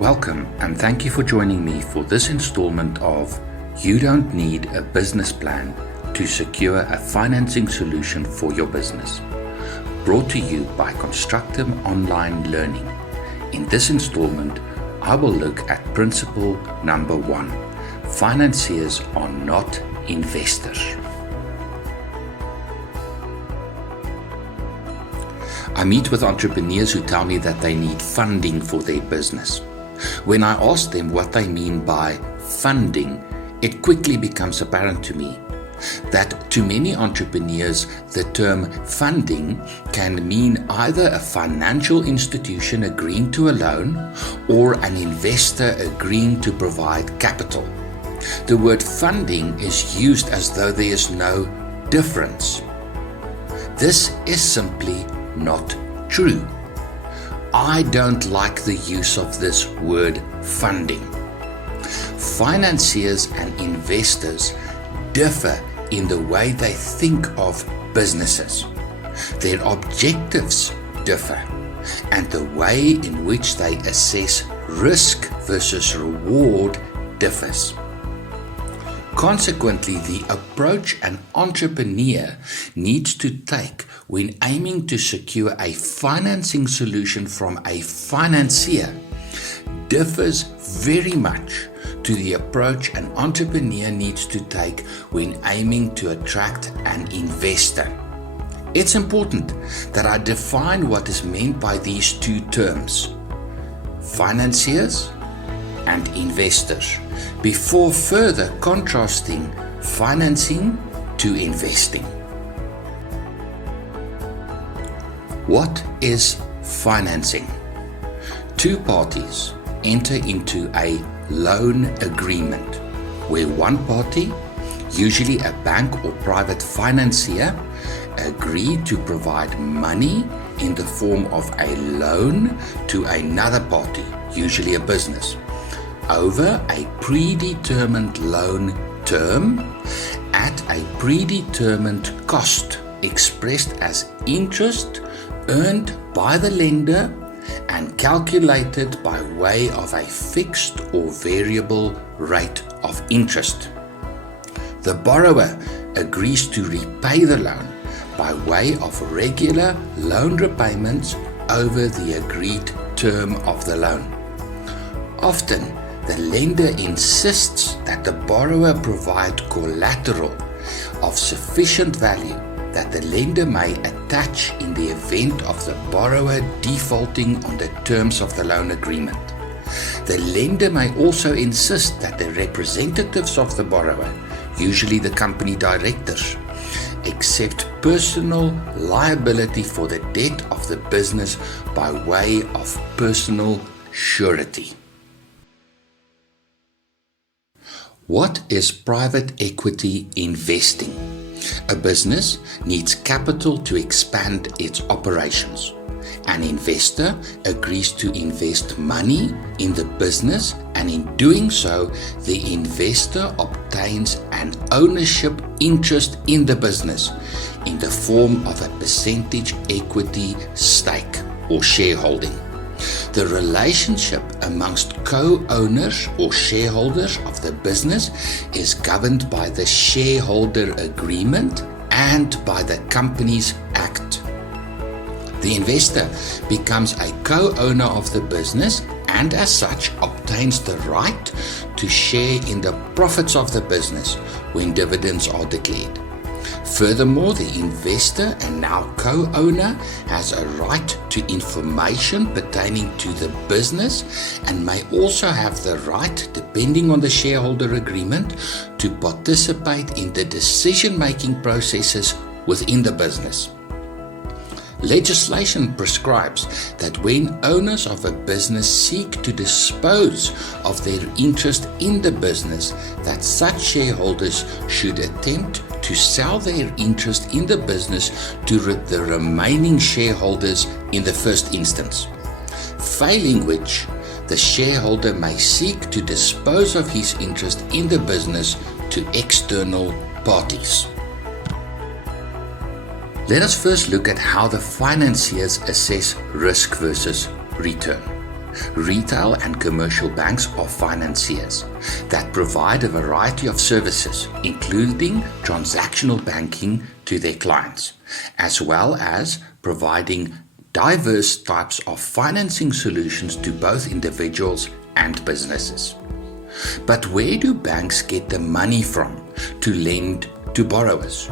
Welcome and thank you for joining me for this installment of You Don't Need a Business Plan to Secure a Financing Solution for Your Business, brought to you by Constructive Online Learning. In this installment, I will look at principle number 1. Financiers are not investors. I meet with entrepreneurs who tell me that they need funding for their business. When I ask them what they mean by funding, it quickly becomes apparent to me that to many entrepreneurs, the term funding can mean either a financial institution agreeing to a loan or an investor agreeing to provide capital. The word funding is used as though there is no difference. This is simply not true. I don't like the use of this word funding. Financiers and investors differ in the way they think of businesses. Their objectives differ, and the way in which they assess risk versus reward differs. Consequently, the approach an entrepreneur needs to take when aiming to secure a financing solution from a financier differs very much to the approach an entrepreneur needs to take when aiming to attract an investor. It's important that I define what is meant by these two terms, financiers and investors, before further contrasting financing to investing. What is financing? Two parties enter into a loan agreement where one party, usually a bank or private financier, agree to provide money in the form of a loan to another party, usually a business, over a predetermined loan term at a predetermined cost expressed as interest earned by the lender and calculated by way of a fixed or variable rate of interest. The borrower agrees to repay the loan by way of regular loan repayments over the agreed term of the loan. Often, the lender insists that the borrower provide collateral of sufficient value that the lender may attach in the event of the borrower defaulting on the terms of the loan agreement. The lender may also insist that the representatives of the borrower, usually the company directors, accept personal liability for the debt of the business by way of personal surety. What is private equity investing? A business needs capital to expand its operations. An investor agrees to invest money in the business, and in doing so, the investor obtains an ownership interest in the business in the form of a percentage equity stake or shareholding. The relationship amongst co-owners or shareholders of the business is governed by the shareholder agreement and by the Companies Act. The investor becomes a co-owner of the business and as such obtains the right to share in the profits of the business when dividends are declared. Furthermore, the investor and now co-owner has a right to information pertaining to the business and may also have the right, depending on the shareholder agreement, to participate in the decision-making processes within the business. Legislation prescribes that when owners of a business seek to dispose of their interest in the business, that such shareholders should attempt to sell their interest in the business to the remaining shareholders in the first instance, failing which the shareholder may seek to dispose of his interest in the business to external parties. Let us first look at how the financiers assess risk versus return. Retail and commercial banks are financiers that provide a variety of services, including transactional banking to their clients, as well as providing diverse types of financing solutions to both individuals and businesses. But where do banks get the money from to lend to borrowers?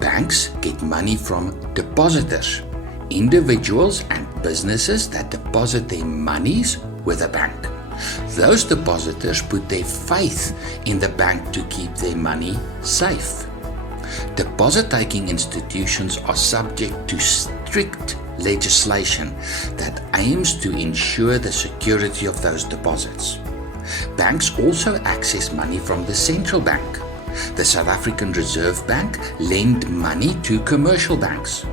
Banks get money from depositors, individuals and businesses that deposit their monies with a bank. Those depositors put their faith in the bank to keep their money safe. Deposit-taking institutions are subject to strict legislation that aims to ensure the security of those deposits. Banks also access money from the central bank. The South African Reserve Bank lend money to commercial banks.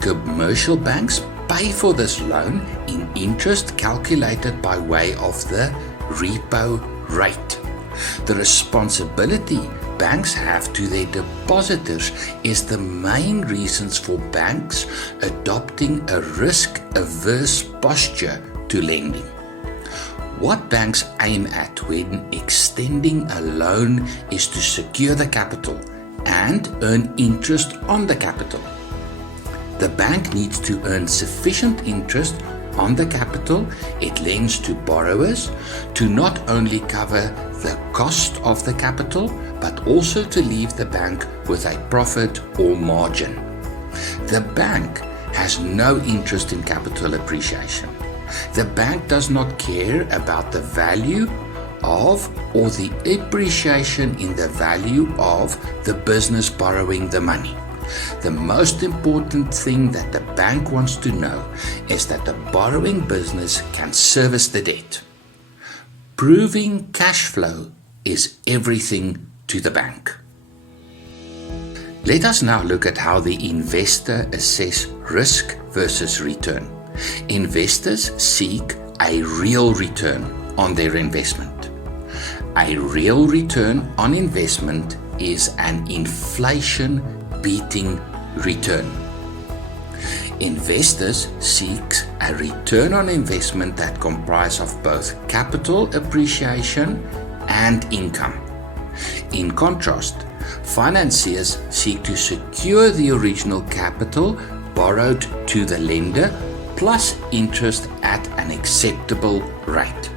Commercial banks pay for this loan in interest calculated by way of the repo rate. The responsibility banks have to their depositors is the main reasons for banks adopting a risk-averse posture to lending. What banks aim at when extending a loan is to secure the capital and earn interest on the capital. The bank needs to earn sufficient interest on the capital it lends to borrowers to not only cover the cost of the capital, but also to leave the bank with a profit or margin. The bank has no interest in capital appreciation. The bank does not care about the value of or the appreciation in the value of the business borrowing the money. The most important thing that the bank wants to know is that the borrowing business can service the debt. Proving cash flow is everything to the bank. Let us now look at how the investor assess risk versus return. Investors seek a real return on their investment. A real return on investment is an inflation-beating return. Investors seek a return on investment that comprises of both capital appreciation and income. In contrast, financiers seek to secure the original capital borrowed to the lender plus interest at an acceptable rate.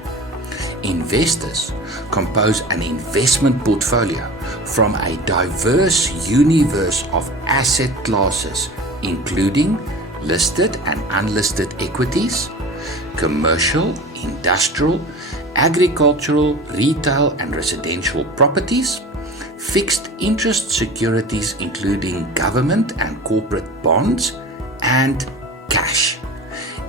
Investors compose an investment portfolio from a diverse universe of asset classes, including listed and unlisted equities, commercial, industrial, agricultural, retail and residential properties, fixed interest securities including government and corporate bonds, and cash.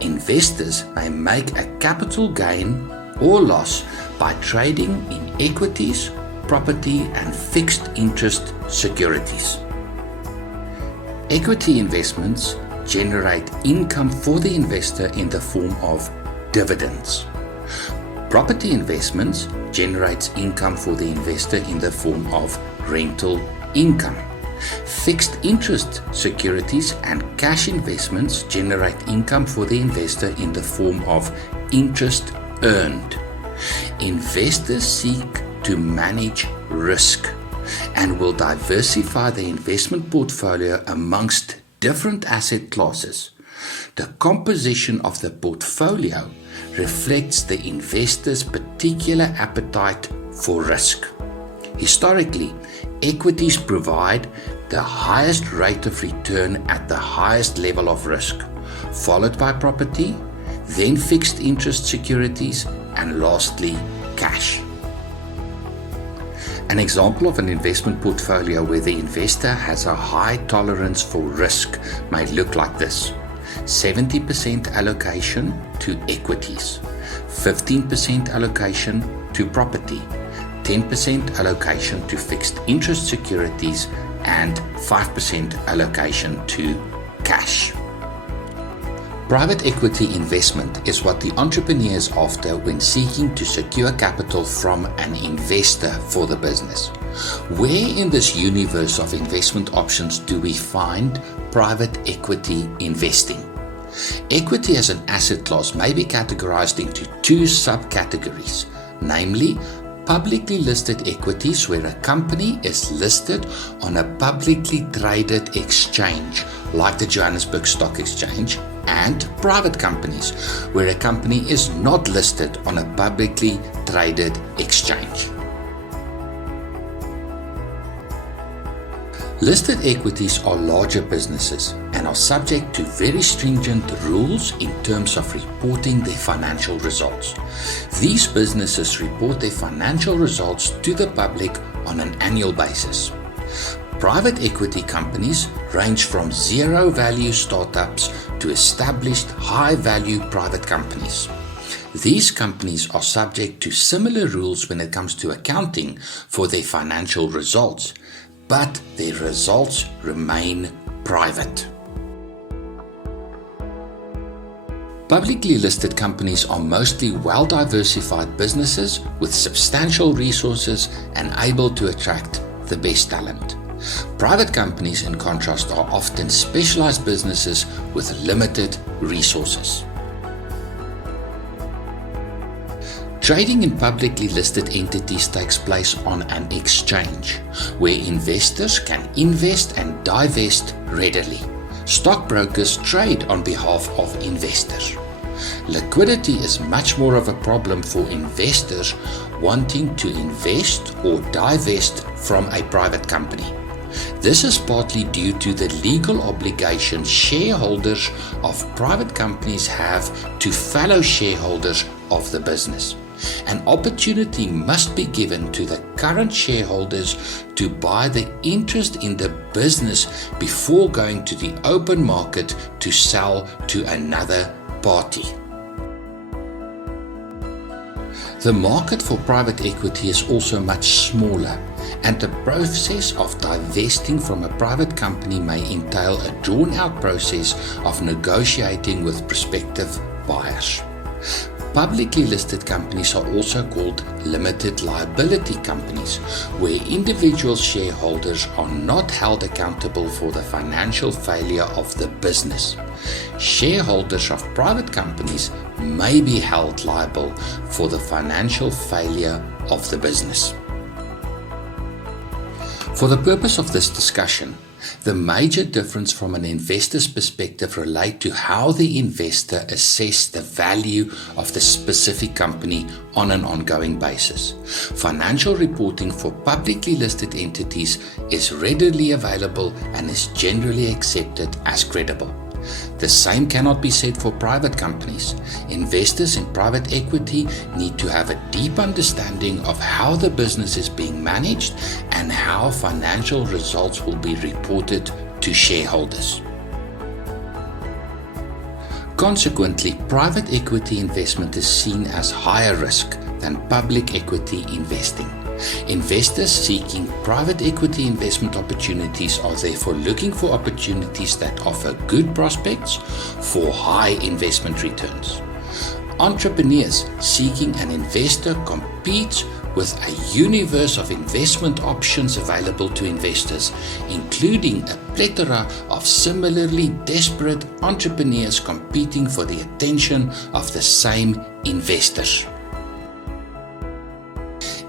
Investors may make a capital gain or loss by trading in equities, property and fixed interest securities. Equity investments generate income for the investor in the form of dividends. Property investments generates income for the investor in the form of rental income. Fixed interest securities and cash investments generate income for the investor in the form of interest earned. Investors seek to manage risk and will diversify their investment portfolio amongst different asset classes. The composition of the portfolio reflects the investor's particular appetite for risk. Historically, equities provide the highest rate of return at the highest level of risk, followed by property, then fixed interest securities, and lastly, cash. An example of an investment portfolio where the investor has a high tolerance for risk may look like this: 70% allocation to equities, 15% allocation to property, 10% allocation to fixed interest securities, and 5% allocation to cash. Private equity investment is what the entrepreneur is after when seeking to secure capital from an investor for the business. Where in this universe of investment options do we find private equity investing? Equity as an asset class may be categorized into two subcategories, namely publicly listed equities, where a company is listed on a publicly traded exchange like the Johannesburg Stock Exchange, and private companies, where a company is not listed on a publicly traded exchange. Listed equities are larger businesses and are subject to very stringent rules in terms of reporting their financial results. These businesses report their financial results to the public on an annual basis. Private equity companies range from zero-value startups to established high-value private companies. These companies are subject to similar rules when it comes to accounting for their financial results, but their results remain private. Publicly listed companies are mostly well-diversified businesses with substantial resources and able to attract the best talent. Private companies, in contrast, are often specialized businesses with limited resources. Trading in publicly listed entities takes place on an exchange, where investors can invest and divest readily. Stockbrokers trade on behalf of investors. Liquidity is much more of a problem for investors wanting to invest or divest from a private company. This is partly due to the legal obligations shareholders of private companies have to fellow shareholders of the business. An opportunity must be given to the current shareholders to buy the interest in the business before going to the open market to sell to another party. The market for private equity is also much smaller, and the process of divesting from a private company may entail a drawn-out process of negotiating with prospective buyers. Publicly listed companies are also called limited liability companies, where individual shareholders are not held accountable for the financial failure of the business. Shareholders of private companies may be held liable for the financial failure of the business. For the purpose of this discussion, the major difference from an investor's perspective relate to how the investor assesses the value of the specific company on an ongoing basis. Financial reporting for publicly listed entities is readily available and is generally accepted as credible. The same cannot be said for private companies. Investors in private equity need to have a deep understanding of how the business is being managed and how financial results will be reported to shareholders. Consequently, private equity investment is seen as higher risk than public equity investing. Investors seeking private equity investment opportunities are therefore looking for opportunities that offer good prospects for high investment returns. Entrepreneurs seeking an investor competes with a universe of investment options available to investors, including a plethora of similarly desperate entrepreneurs competing for the attention of the same investors.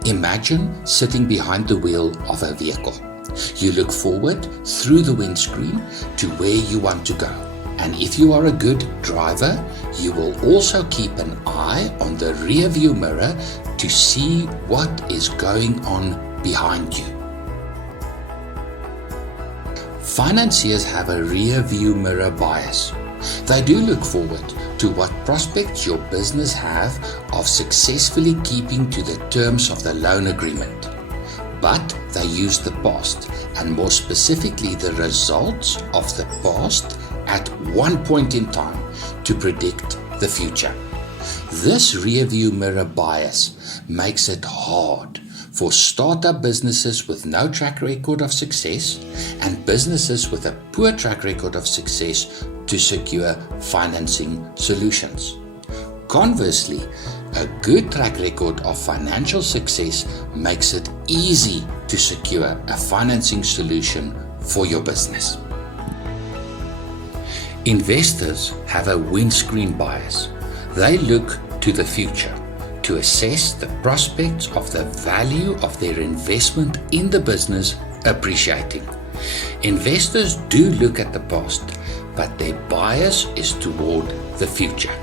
Imagine sitting behind the wheel of a vehicle. You look forward through the windscreen to where you want to go. And if you are a good driver, you will also keep an eye on the rear view mirror to see what is going on behind you. Financiers have a rear view mirror bias. They do look forward to what prospects your business have of successfully keeping to the terms of the loan agreement. But they use the past, and more specifically the results of the past at one point in time to predict the future. This rear-view mirror bias makes it hard for startup businesses with no track record of success and businesses with a poor track record of success to secure financing solutions. Conversely, a good track record of financial success makes it easy to secure a financing solution for your business. Investors have a windscreen bias. They look to the future to assess the prospects of the value of their investment in the business appreciating. Investors do look at the past, but their bias is toward the future.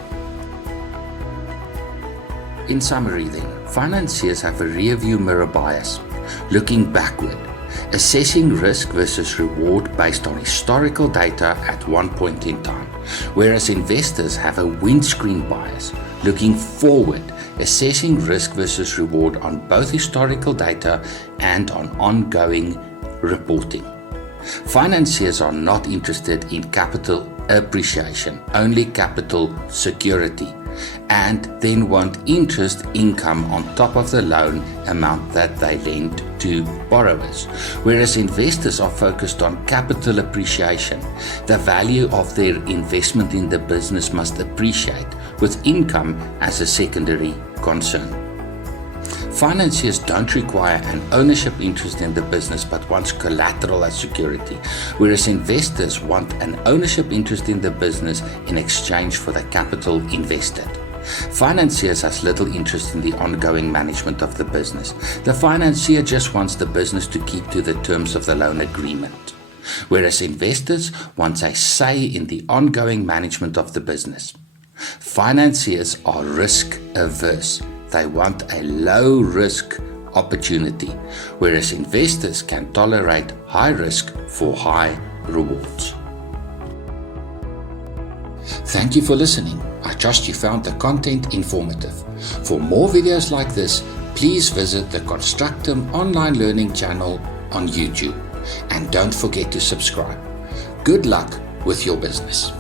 In summary then, financiers have a rear-view mirror bias, looking backward, assessing risk versus reward based on historical data at one point in time, whereas investors have a windscreen bias, looking forward, assessing risk versus reward on both historical data and on ongoing reporting. Financiers are not interested in capital appreciation, only capital security, and then want interest income on top of the loan amount that they lend to borrowers. Whereas investors are focused on capital appreciation. The value of their investment in the business must appreciate, with income as a secondary concern. Financiers don't require an ownership interest in the business but wants collateral as security, whereas investors want an ownership interest in the business in exchange for the capital invested. Financiers has little interest in the ongoing management of the business. The financier just wants the business to keep to the terms of the loan agreement, whereas investors want a say in the ongoing management of the business. Financiers are risk averse. They want a low risk opportunity, whereas investors can tolerate high risk for high rewards. Thank you for listening. I trust you found the content informative. For more videos like this, please visit the Constructum online learning channel on YouTube. And don't forget to subscribe. Good luck with your business.